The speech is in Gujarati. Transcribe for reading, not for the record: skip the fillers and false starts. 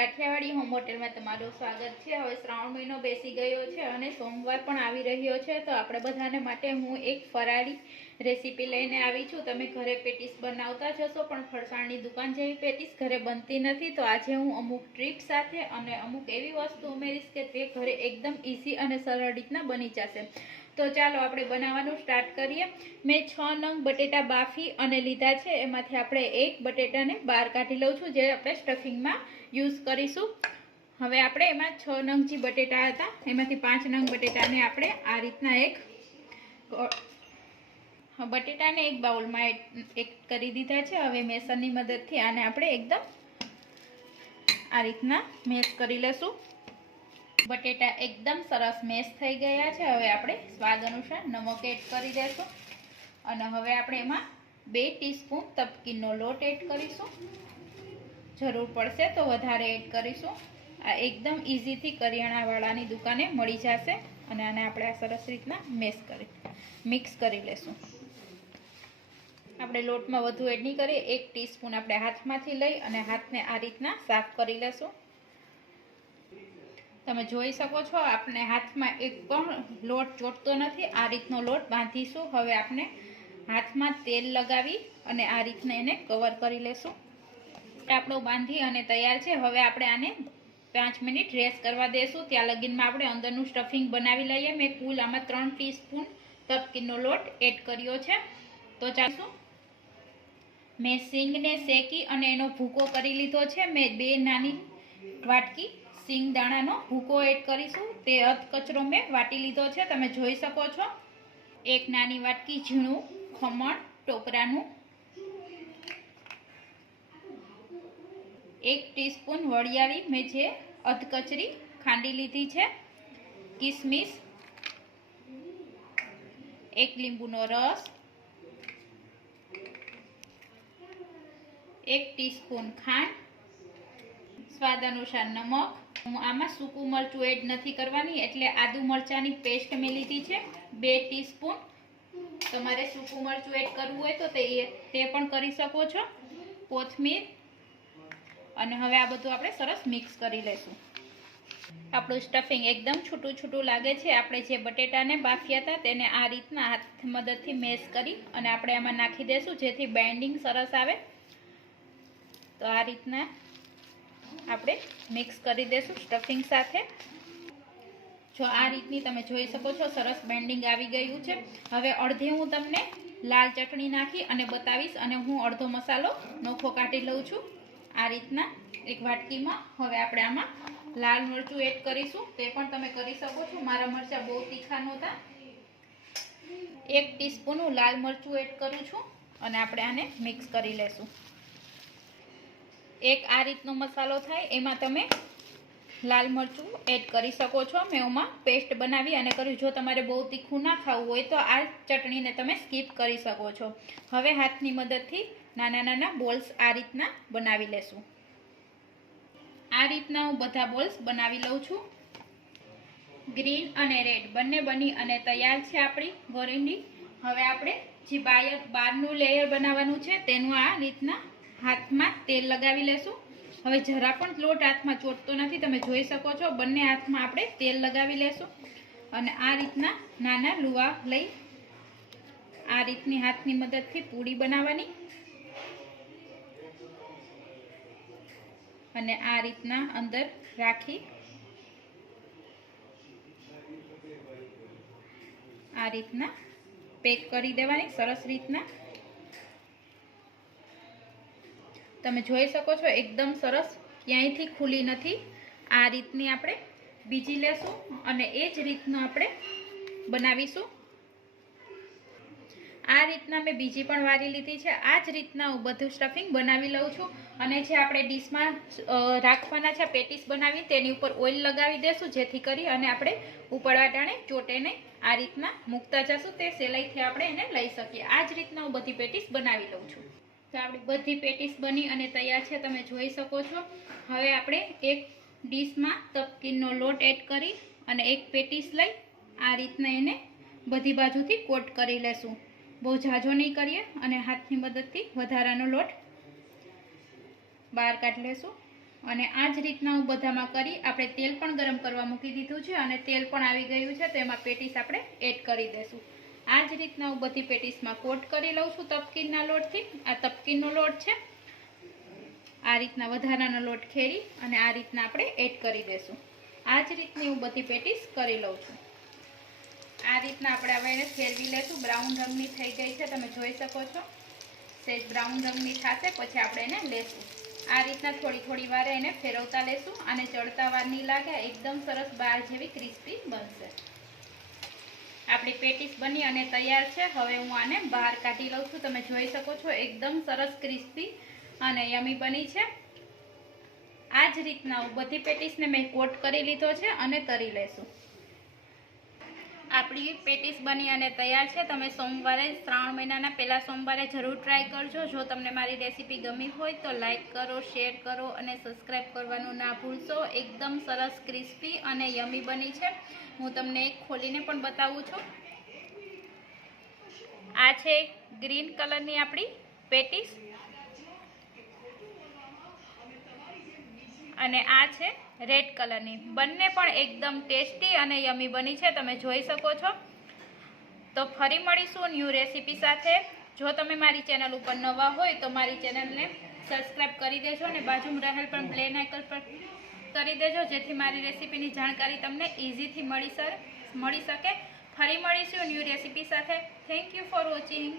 કાઠિયાવાડી હોમ હોટેલમાં તમારું સ્વાગત છે। હવે શ્રાવણ મહિનો બેસી ગયો છે અને સોમવાર પણ આવી રહ્યો છે, તો આપણે બધાને માટે હું એક ફરાળી રેસીપી લઈને આવી છું। તમે ઘરે પેટીસ બનાવતા જશો, પણ ફરસાણની દુકાન જેવી પેટીસ ઘરે બનતી નથી। તો આજે હું અમુક ટ્રીક સાથે અને અમુક એવી વસ્તુ ઉમેરીશ કે તે ઘરે એકદમ ઈઝી અને સરળ રીતના બની જશે। તો ચાલો આપણે બનાવવાનું સ્ટાર્ટ કરીએ। મેં 6 નંગ બટેટા બાફી અને લીધા છે। એમાંથી આપણે એક બટેટાને બહાર કાઢી લઉં છું, જે આપણે સ્ટફિંગમાં યુઝ કરીશું। હવે આપણે એમાં 6 નંગ જે બટેટા હતા એમાંથી 5 નંગ બટેટાને આપણે આ રીતના બટેટાને એક બાઉલમાં એક કરી દીધા છે। હવે મેસરની મદદથી આને આપણે એકદમ આ રીતના મેશ કરી લેશું। બટેટા એકદમ સરસ મેશ થઈ ગયા છે। હવે આપણે સ્વાદ અનુસાર નમક એડ કરી દેશું અને હવે આપણે એમાં 2 ટીસ્પૂન તપકીનો લોટ એડ કરીશું। જરૂર પડશે તો વધારે એડ કરીશું। આ એકદમ ઈઝીથી કરિયાણાવાળાની દુકાને મળી જશે અને આને આપણે આ સરસ રીતના મિક્સ કરી લેશું। આપણે લોટમાં વધુ એડ નહીં કરીએ, 1 ટીસ્પૂન આપણે હાથમાંથી લઈ અને હાથને આ રીતના સાફ કરી લેશું। તમે જોઈ શકો છો આપણે હાથમાં એક પણ લોટ ચોટતો નથી, આ રીતનો લોટ બાંધીશું। હવે આપણે હાથમાં તેલ લગાવી અને આ રીતના એને કવર કરી લેશું। આપણો બાંધી અને તૈયાર છે। હવે આપણે આને 5 મિનિટ રેસ્ટ કરવા દેશું। ત્યાં લગીનમાં આપણે અંદરનું સ્ટફિંગ બનાવી લઈએ। મેં કુલ આમાં 3 ટીસ્પૂન તપકીનો લોટ એડ કર્યો છે। તો ચાલો, મેં સિંગને શેકી અને એનો ભૂકો કરી લીધો છે। મેં 2 નાની વાટકી સિંગ દાણાનો ભૂકો એડ કરીશું। તે અધકચરો મેં વાટી લીધો છે, તમે જોઈ શકો છો। 1 નાની વાટકી ઝીણું ખમણ ટોપરાનું, 1 ટીસ્પૂન વરિયાળી મેં જે અધકચરી ખાંડી લીધી છે, કિસમિસ, 1 લીંબુનો રસ, 1 ટીસ્પૂન ખાંડ, સ્વાદ અનુસાર નમક। હું આમાં સૂકું મરચું એડ નથી કરવાની, એટલે આદુ મરચાંની પેસ્ટ મેં લીધી છે 2 ટીસ્પૂન। તમારે સૂકું મરચું એડ કરવું હોય તો તે પણ કરી શકો છો, કોથમીર। અને હવે આ બધું આપણે સરસ મિક્સ કરી લઈશું। આપણું સ્ટફિંગ એકદમ છૂટું છૂટું લાગે છે। આપણે જે બટેટાને બાફ્યા હતા તેને આ રીતના હાથ મદદથી મેશ કરી અને આપણે આમાં નાખી દઈશું, જેથી બાઇન્ડિંગ સરસ આવે। તો આ રીતના આપણે મિક્સ કરી દઈશું સ્ટફિંગ સાથે। જો આ રીતની તમે જોઈ શકો છો સરસ બાઇન્ડિંગ આવી ગયું છે। હવે અડધી હું તમને લાલ ચટણી નાખી અને બતાવીશ, અને હું અડધો મસાલો નોખો કાઢી લઉં છું આ રીતના એક વાટકીમાં। હવે આપણે આમાં લાલ મરચું એડ કરીશું, તે પણ તમે કરી શકો છો। મારા મરચાં બહુ તીખા નહોતા, 1 ટીસ્પૂન હું લાલ મરચું એડ કરું છું અને આપણે આને મિક્સ કરી લેશું। એક આ રીતનો મસાલો થાય એમાં તમે લાલ મરચું એડ કરી શકો છો। મેં એમાં પેસ્ટ બનાવી અને કર્યું। જો તમારે બહુ તીખું ના ખાવું હોય તો આ ચટણીને તમે સ્કીપ કરી શકો છો। હવે હાથની મદદથી નાના નાના બોલ્સ આ રીતના બનાવી લેશું। આ રીતના હું બધા બોલ્સ બનાવી લઉં છું। ગ્રીન અને રેડ બંને બની અને તૈયાર છે આપણી ગોરીંડી। હવે આપણે જે બહારનું લેયર બનાવવાનું છે તેનું આ રીતના હાથમાં તેલ લગાવી લેશું। હવે જરા પણ લોટ હાથમાં ચોટતો નથી, તમે જોઈ શકો છો। બંને હાથમાં આપણે તેલ લગાવી લેશું અને આ રીતના નાના લુવા લઈ આ રીતની હાથની મદદથી પૂરી બનાવવાની અને આ રીતના અંદર રાખી આ રીતના પેક કરી દેવાની સરસ રીતના। તમે જોઈ શકો છો એકદમ સરસ, ક્યાંયથી ખુલી નથી। આ રીતની આપણે બીજી લેશું અને એ જ રીતનું આપણે બનાવીશું। આ રીતના મેં બીજી પણ વારી લીધી છે। આ જ રીતના હું બધું સ્ટફિંગ બનાવી લઉં છું અને જે આપણે ડીશમાં રાખવાના છે પેટીસ બનાવી તેની ઉપર ઓઇલ લગાવી દેશું, જેથી કરી અને આપણે ઉપરવા ટાણે ચોટે નહીં। આ રીતના મૂકતા જશું તે સહેલાઈથી આપણે એને લઈ શકીએ। આ જ રીતના હું બધી પેટીસ બનાવી લઉં છું। તો આપણી બધી પેટીસ બની અને તૈયાર છે, તમે જોઈ શકો છો। હવે આપણે એક ડીશમાં તપકીનો લોટ એડ કરી અને એક પેટીસ લઈ આ રીતના એને બધી બાજુથી કોટ કરી લેશું। બહુ ઝાઝો નહીં કરીએ અને હાથની મદદથી વધારાનો લોટ બહાર કાઢી લેશું। અને આ જ રીતના હું બધામાં કરી આપણે તેલ પણ ગરમ કરવા મૂકી દીધું છે અને તેલ પણ આવી ગયું છે. તો એમાં પેટીસ આપણે એડ કરી દઈશું. આ જ રીતના હું બધી પેટીસમાં કોટ કરી લઉં છું તપકીનના લોટથી. આ તપકીનનો લોટ છે. આ રીતના વધારાનો લોટ ખેડી અને આ રીતના આપણે એડ કરી દઈશું. આ જ રીતની હું બધી પેટીસ કરી લઉં છું. આ રીતના આપણે હવે એને ફેરવી લઈશું. બ્રાઉન રંગની થઈ ગઈ છે, તમે જોઈ શકો છો. સેજ બ્રાઉન રંગની થશે પછી આપણે એને લેશું. આ રીતના થોડી થોડી વાર એને ફેરવતા લેશું અને ચડતા વાર નહીં લાગે. એકદમ સરસ બાર જેવી ક્રિસ્પી બનશે. આપણી પેટીસ બની અને તૈયાર છે. હવે હું આને બહાર કાઢી લઉં છું. તમે જોઈ શકો છો એકદમ સરસ ક્રિસ્પી અને યમી બની છે. આ જ રીતના હું બધી પેટીસને મેં કોટ કરી લીધો છે અને તરી લેશું. આપણી પેટીસ બની અને તૈયાર છે. તમે સોમવારે, શ્રાવણ મહિનાના પહેલા સોમવારે જરૂર ટ્રાય કરજો. જો તમને મારી રેસીપી ગમી હોય તો લાઈક કરો, શેર કરો અને સબસ્ક્રાઈબ કરવાનું ના ભૂલશો. એકદમ સરસ ક્રિસ્પી અને યમી બની છે. હું તમને એક ખોલીને પણ બતાવું છું. આ છે ગ્રીન કલરની આપણી પેટીસ અને આ છે રેડ કલરની. બંને પણ એકદમ ટેસ્ટી અને યમી બની છે, તમે જોઈ શકો છો. તો ફરી મળીશું ન્યૂ રેસીપી સાથે. જો તમે મારી ચેનલ ઉપર નવા હોય તો મારી ચેનલને સબસ્ક્રાઈબ કરી દેજો અને બાજુમાં રહેલ પણ પ્લે આઇકન પર કરી દેજો, જેથી મારી રેસીપીની જાણકારી તમને ઇઝીથી મળી શકે. ફરી મળીશું ન્યૂ રેસીપી સાથે. Thank you for watching.